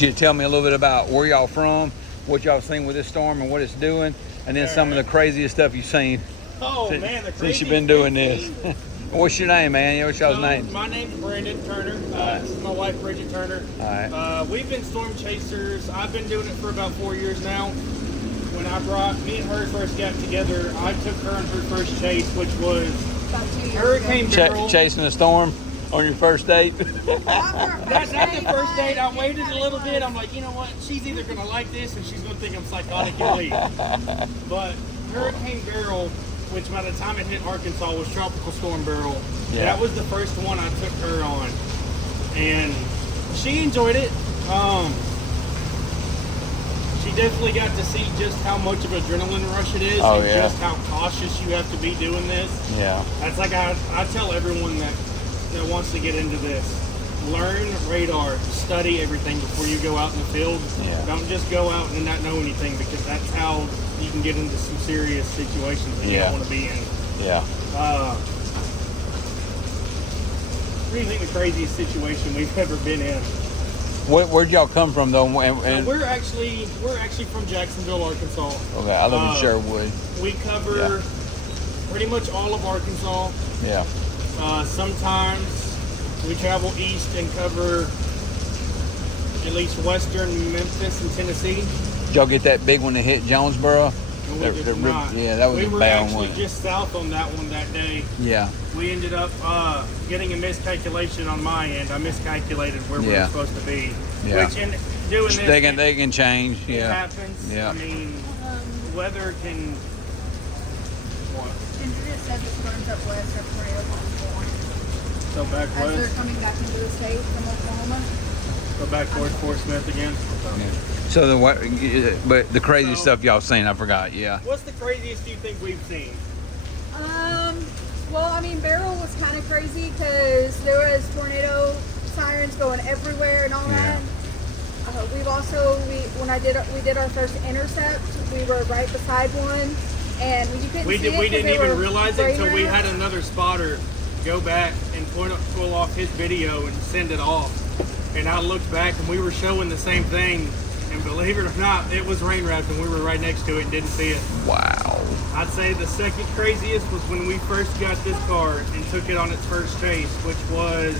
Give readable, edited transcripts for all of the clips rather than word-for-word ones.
You tell me a little bit about where y'all from, what y'all seen with this storm and what it's doing, and then some of the craziest stuff you've seen since you've been doing this. What's your name, man? What's y'all's name? My name's Brandon Turner. This is my wife, Bridget Turner. All right. We've been storm chasers. I've been doing it for about 4 years now. When me and her first got together, I took her on her first chase, which was about 2 years Hurricane Beryl. Chasing a storm on your first date? That's not the first date. I waited a little bit. I'm like, you know what? She's either going to like this and she's going to think I'm psychotic and leave. But Hurricane Beryl, which by the time it hit Arkansas was Tropical Storm Beryl, that was the first one I took her on. And she enjoyed it. She definitely got to see just how much of an adrenaline rush it is and just how cautious you have to be doing this. Yeah. That's like I tell everyone that wants to get into this. Learn radar, study everything before you go out in the field. Yeah. Don't just go out and not know anything, because that's how you can get into some serious situations that you don't want to be in. Yeah. What do you think the craziest situation we've ever been in? Where'd y'all come from though? We're actually from Jacksonville, Arkansas. Okay, I live in Sherwood. We cover pretty much all of Arkansas. Yeah. Sometimes we travel east and cover at least western Memphis and Tennessee. Did y'all get that big one that hit Jonesboro? No, we did not. Yeah, that was a bad one. We were actually just south on that one that day. Yeah. We ended up getting a miscalculation on my end. I miscalculated where we were supposed to be. Yeah. Which in doing this, they can change. It happens. Yeah. I mean, weather can. What? Kendra said the storms up west are tornado watch. So back As west. they're coming back into the state from Oklahoma. Go back towards Fort Smith again. So but the crazy stuff y'all seen, I forgot. Yeah. What's the craziest you think we've seen? Well, I mean, Beryl was kind of crazy because there was tornado sirens going everywhere and all that. We've also we did our first intercept. We were right beside one, and you couldn't see it. We didn't even realize it until we had another spotter go back and pull off his video and send it off. And I looked back and we were showing the same thing. And believe it or not, it was rain wrapped and we were right next to it and didn't see it. Wow. I'd say the second craziest was when we first got this car and took it on its first chase, which was,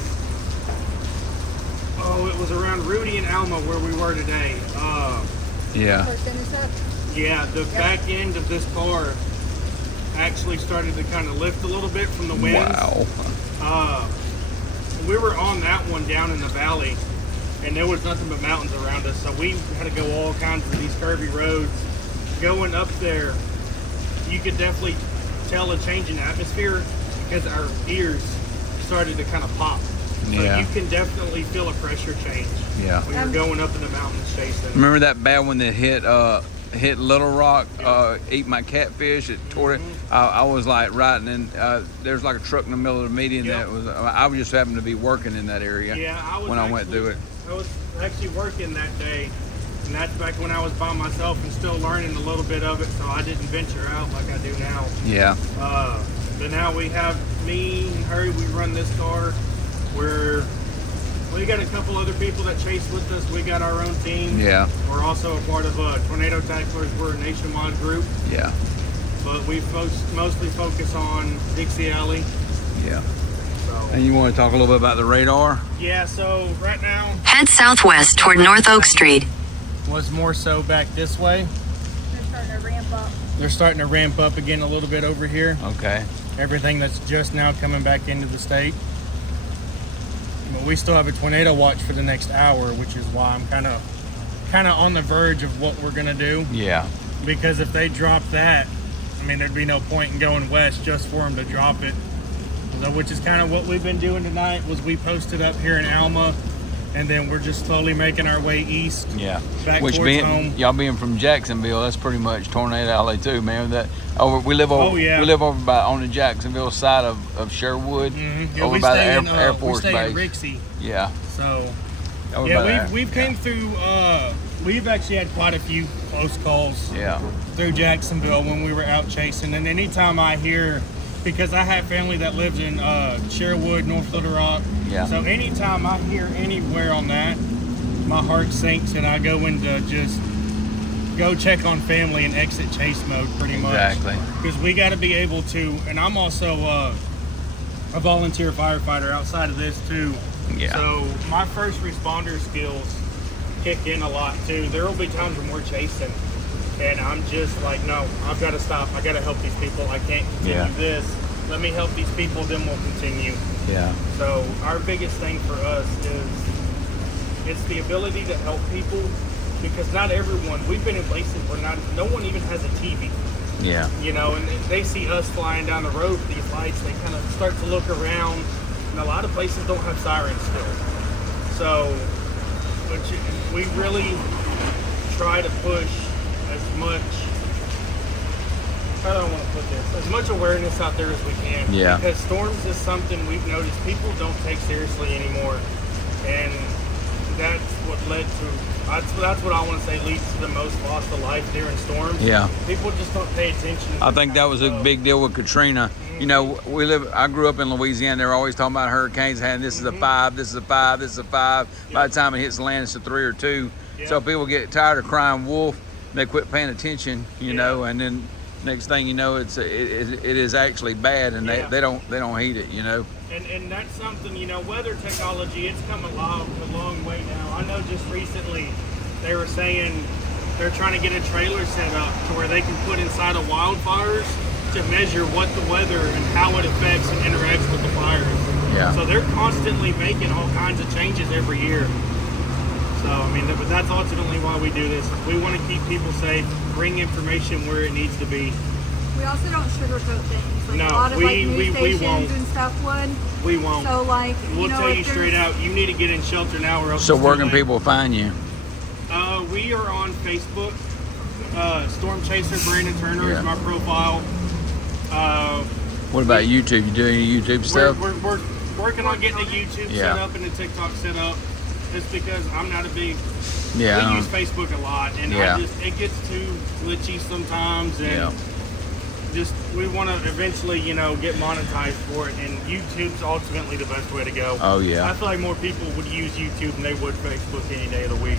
it was around Rudy and Alma where we were today. First intercept? Yeah, the back end of this car actually started to kind of lift a little bit from the winds. Wow. We were on that one down in the valley, and there was nothing but mountains around us, so we had to go all kinds of these curvy roads. Going up there, you could definitely tell a change in atmosphere because our ears started to kind of pop. So you can definitely feel a pressure change. Yeah. When you're going up in the mountains chasing. Remember that bad one that hit Little Rock, ate my catfish? It tore it. I was like riding in. There's like a truck in the middle of the median that was. I was just happened to be working in that area. Yeah, I went through it. I was actually working that day, and that's back when I was by myself and still learning a little bit of it, so I didn't venture out like I do now. Yeah. But now we have me and her. We run this car. We got a couple other people that chase with us. We got our own team. Yeah. We're also a part of Tornado Tacklers. We're a nationwide group. Yeah. But we mostly focus on Dixie Alley. Yeah. And you want to talk a little bit about the radar? Yeah, so right now... Head southwest toward North Oak Street. Was more so back this way. They're starting to ramp up. They're starting to ramp up again a little bit over here. Okay. Everything that's just now coming back into the state. But we still have a tornado watch for the next hour, which is why I'm kind of on the verge of what we're gonna do. Yeah. Because if they drop that, I mean, there'd be no point in going west just for them to drop it. So, which is kind of what we've been doing tonight. Was we posted up here in Alma, and then we're just slowly making our way east. Yeah. Back Which towards home. y'all being from Jacksonville, that's pretty much Tornado Alley too, man. We live over on the Jacksonville side of Sherwood, over by the Air Force we stay Base. in Rixie. Yeah. So Over we've came through. We've actually had quite a few close calls. Yeah. Through Jacksonville when we were out chasing, and anytime I hear, because I have family that lives in Sherwood, North Little Rock. Yeah. So anytime I hear anywhere on that, my heart sinks and I go into just go check on family and exit chase mode pretty much. Exactly. Because we got to be able to, and I'm also a volunteer firefighter outside of this too. Yeah. So my first responder skills kick in a lot too. There will be times when we're chasing and I'm just like, no, I've got to stop. I got to help these people. I can't continue this. Let me help these people, then we'll continue. Yeah. So our biggest thing for us is it's the ability to help people, because not everyone, we've been in places where no one even has a TV. Yeah. You know, and they see us flying down the road with these lights, they kind of start to look around, and a lot of places don't have sirens still. So, we really try to push as much, how do I want to put this, as much awareness out there as we can. Yeah. Because storms is something we've noticed people don't take seriously anymore, and that's what led to, that's what I want to say leads to the most loss of life during storms. Yeah. People just don't pay attention. I think that was a big deal with Katrina. You know, I grew up in Louisiana. They were always talking about hurricanes, and this is a 5, this is a 5, this is a 5. By the time it hits land, it's a 3 or 2. So people get tired of crying wolf, they quit paying attention, you know, and then next thing you know, it is actually bad, and they don't heed it, you know. And that's something, you know, weather technology, it's come a long way now. I know just recently they were saying they're trying to get a trailer set up to where they can put inside of wildfires to measure what the weather and how it affects and interacts with the fires. Yeah. So they're constantly making all kinds of changes every year. So, I mean, but that's ultimately why we do this. We want to keep people safe, bring information where it needs to be. We also don't sugarcoat things. Like No, a lot of we news stations won't. and stuff would. We won't. So like, We'll tell you straight out, you need to get in shelter now or else So it's where too can late. people find you? We are on Facebook. Storm Chaser Brandon Turner is my profile. What about YouTube? You do any YouTube stuff? We're working on getting the YouTube Yeah. set up and the TikTok set up. Just because I'm not a big, Yeah. we use Facebook a lot, and it gets too glitchy sometimes, and just we want to eventually, you know, get monetized for it, and YouTube's ultimately the best way to go. Oh, yeah. I feel like more people would use YouTube than they would Facebook any day of the week.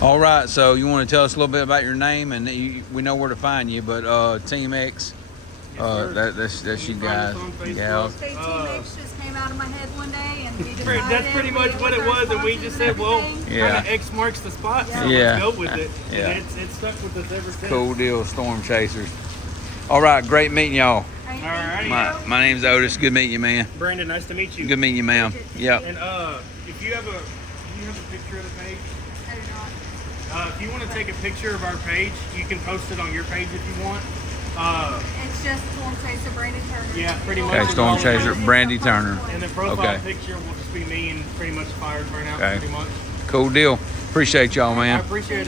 All right, so you want to tell us a little bit about your name, and we know where to find you, but Team X, that's you Find guys. us on Facebook. Yeah. Stay Team X just came out of my head one day, and we decided That's pretty much what it was, and we just said, well, Yeah. kind of X marks the spot, so Yeah. let's go with it. Yeah. And it's stuck with us ever since. Cool deal, Storm Chasers. All right, great meeting y'all. Alrighty. My name's Otis. Good meeting you, man. Brandon, nice to meet you. Good meeting you, ma'am. Yep. And if you have a picture of the page, I do not. if you want to take a picture of our page, you can post it on your page if you want. It's just Storm Chaser Brandon Turner. Yeah, pretty much. Okay, Storm Chaser, Brandy Turner. And the profile Okay. picture will just be me and pretty much fire burnout, Okay. pretty much. Cool deal. Appreciate y'all, I man. appreciate it.